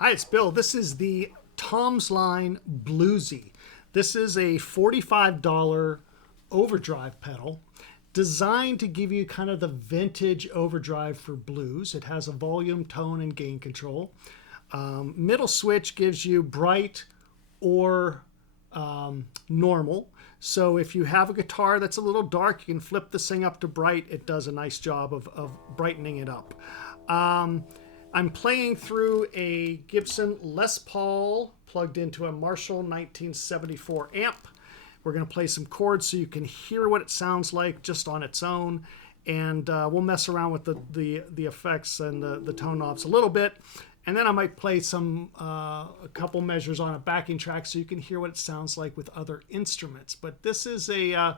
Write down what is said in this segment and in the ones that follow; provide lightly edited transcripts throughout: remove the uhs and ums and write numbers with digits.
Hi, it's Bill. This is the Tomsline Bluesy. This is a $45 overdrive pedal designed to give you kind of the vintage overdrive for blues. It has a volume, tone, and gain control. Middle switch gives you bright or normal. So if you have a guitar that's a little dark, you can flip this thing up to bright. It does a nice job of brightening it up. I'm playing through a Gibson Les Paul plugged into a Marshall 1974 amp. We're going to play some chords so you can hear what it sounds like just on its own. And we'll mess around with the effects and the tone knobs a little bit. And then I might play a couple measures on a backing track so you can hear what it sounds like with other instruments. But this is a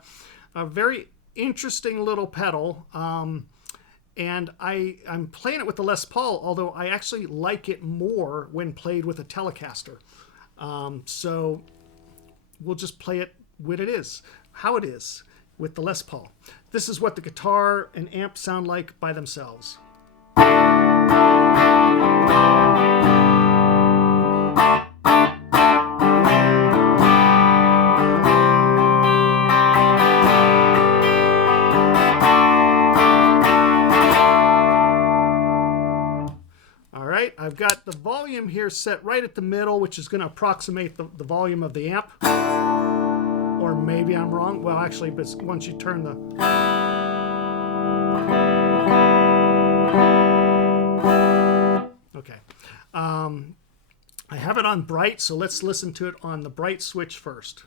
very interesting little pedal. And I'm playing it with the Les Paul, although I actually like it more when played with a Telecaster. So we'll just play it how it is with the Les Paul. This is what the guitar and amp sound like by themselves. I've got the volume here set right at the middle, which is going to approximate the volume of the amp. Or maybe I'm wrong. Well, actually, but once you turn the... Okay. I have it on bright, so let's listen to it on the bright switch first.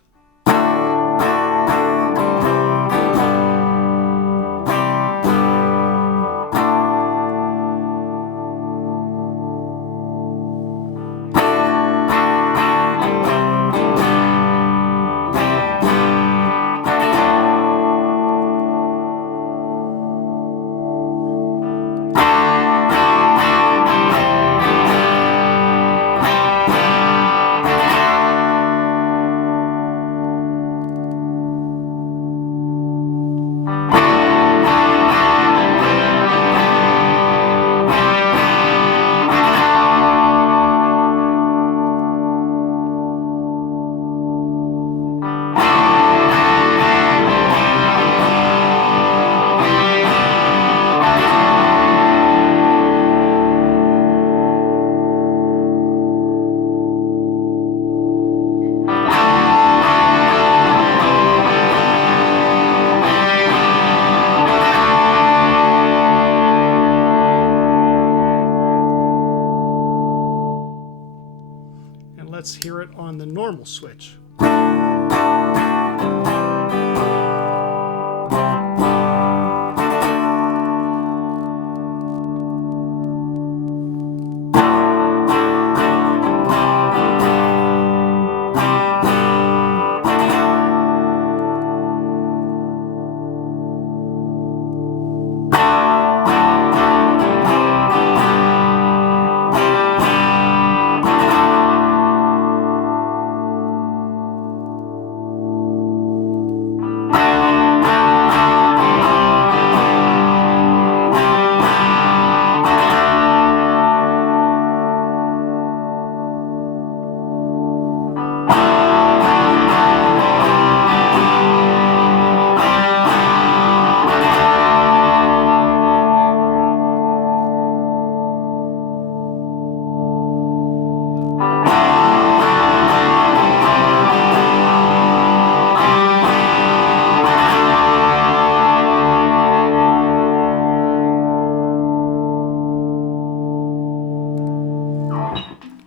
Let's hear it on the normal switch.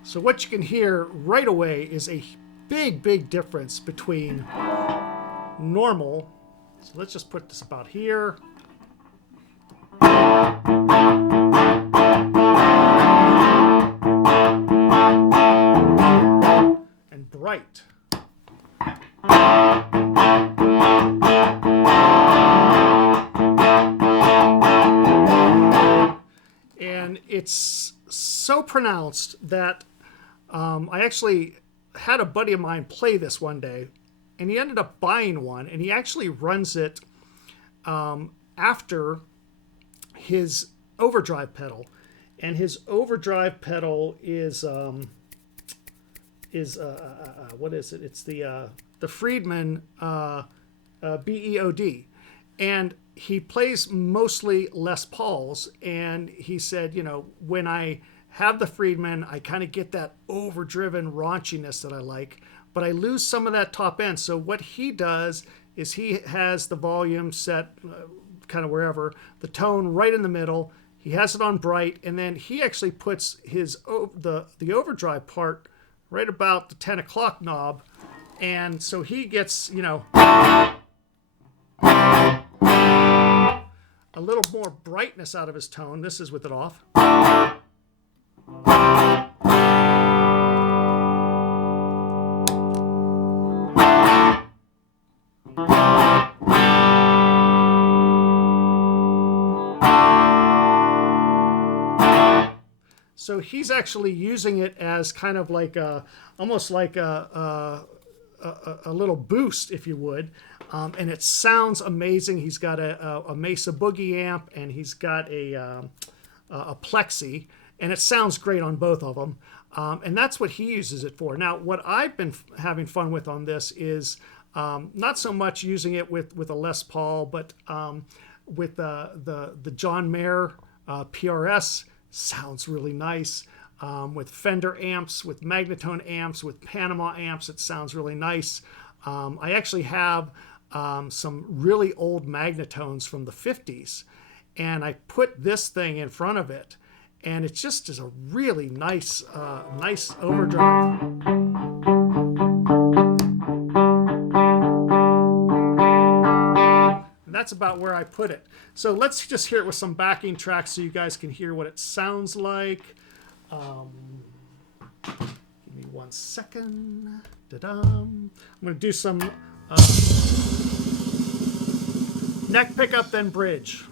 So what you can hear right away is a big difference between normal. So let's just put this about here. And bright. And it's so pronounced that I actually had a buddy of mine play this one day, and he ended up buying one, and he actually runs it after his overdrive pedal. and his overdrive pedal is what is it? It's the Friedman BEOD, and he plays mostly Les Pauls. And he said, you know, when I have the Friedman, I kind of get that overdriven raunchiness that I like, but I lose some of that top end. So what he does is he has the volume set kind of wherever, the tone right in the middle. He has it on bright, and then he actually puts his the overdrive part right about the 10 o'clock knob, and so he gets, you know, a little more brightness out of his tone. This is with it off. So he's actually using it as kind of like almost like a little boost, if you would, and it sounds amazing. He's got a Mesa Boogie amp, and he's got a Plexi, and it sounds great on both of them. And that's what he uses it for. Now, what I've been having fun with on this is not so much using it with a Les Paul, but with the John Mayer PRS. Sounds really nice. With Fender amps, with Magnetone amps, with Panama amps, it sounds really nice. I actually have some really old Magnetones from the 50s, and I put this thing in front of it, and it just is a really nice overdrive. That's about where I put it. So let's just hear it with some backing tracks so you guys can hear what it sounds like. Give me 1 second. I'm going to do some neck pickup, then bridge.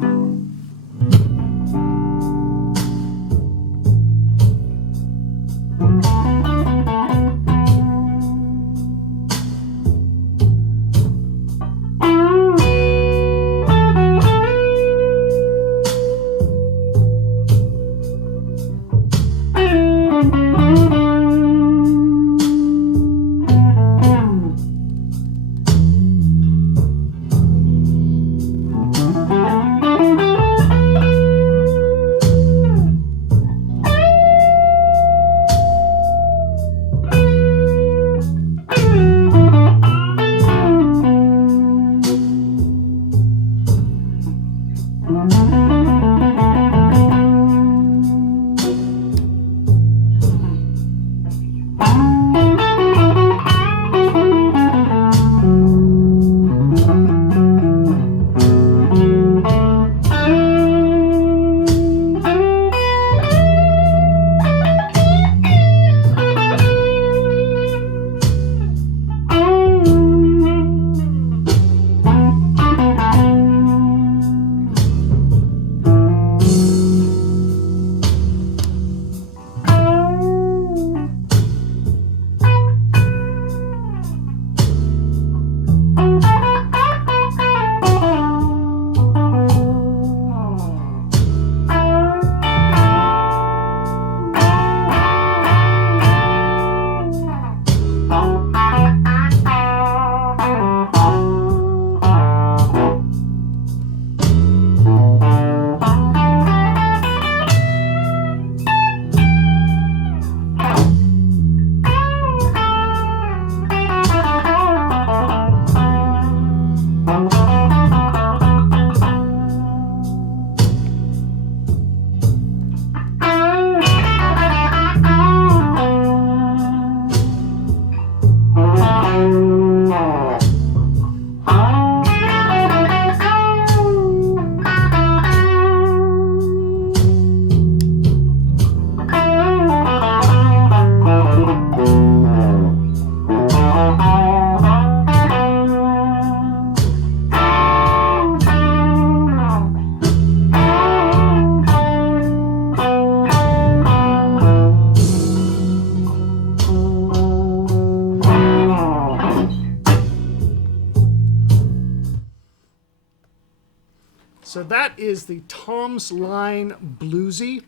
So that is the Tomsline Bluesy,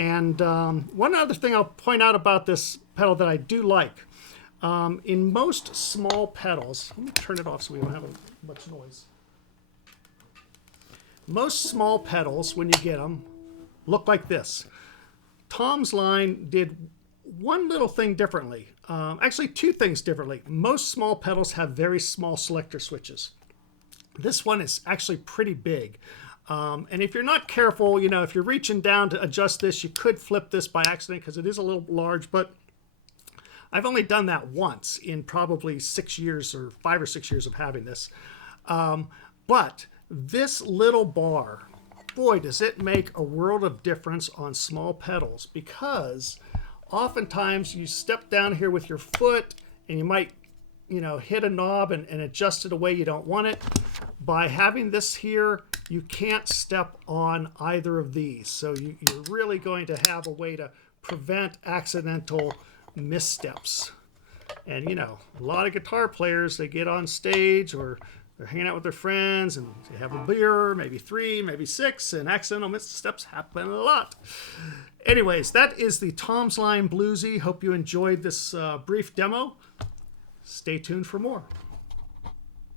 And one other thing I'll point out about this pedal that I do like, in most small pedals, let me turn it off so we don't have much noise. Most small pedals, when you get them, look like this. Tomsline did one little thing differently. Actually, two things differently. Most small pedals have very small selector switches. This one is actually pretty big. And if you're not careful, if you're reaching down to adjust this, you could flip this by accident because it is a little large, but I've only done that once in probably 6 years or 5 or 6 years of having this. But this little bar, boy, does it make a world of difference on small pedals, because oftentimes you step down here with your foot and you might, hit a knob and adjust it a way you don't want it. By having this here, you can't step on either of these. So you're really going to have a way to prevent accidental missteps. And, a lot of guitar players, they get on stage or they're hanging out with their friends and they have a beer, maybe 3, maybe 6, and accidental missteps happen a lot. Anyways, that is the Tomsline Bluesy. Hope you enjoyed this brief demo. Stay tuned for more.